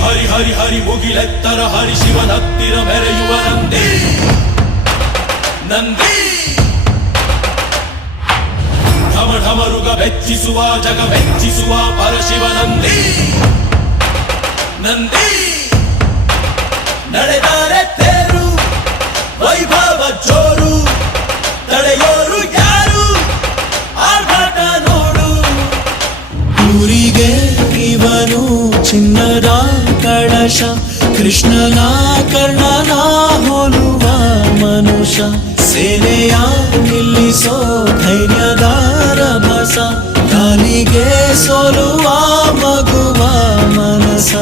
ಹರಿ ಹರಿ ಹರಿ ಮುಗಿಲೆತ್ತರ ಹರಿ ಶಿವನತ್ತಿರ ಮೆರೆಯುವ ನಂದಿ ನಂದಿ ಢಮ ಢಮರುಗ ಬೆಚ್ಚಿಸುವ ಜಗ ಮೆಚ್ಚಿಸುವ ಪರಶಿವ ನಂದಿ ನಂದಿ ನಡೆದಾರೆ ತೇರು ವೈಭವ ಜೋರು ತಡೆಯೋರು ಯಾರು ಆರ್ಭಟ ನೋಡು ಊರಿಗೆ ಇವನು ಚಿನ್ನದ ಕಳಶ ಕೃಷ್ಣನ ಕರ್ಣನ ಹೋಲುವ ಮನುಷ್ಯ ಸೇನೆಯ ನಿಲ್ಲಿಸೋ ಧೈರ್ಯದ ರಭಸ ಕಾಲಿಗೆ ಸೋಲುವ ಮಗುವ ಮನಸ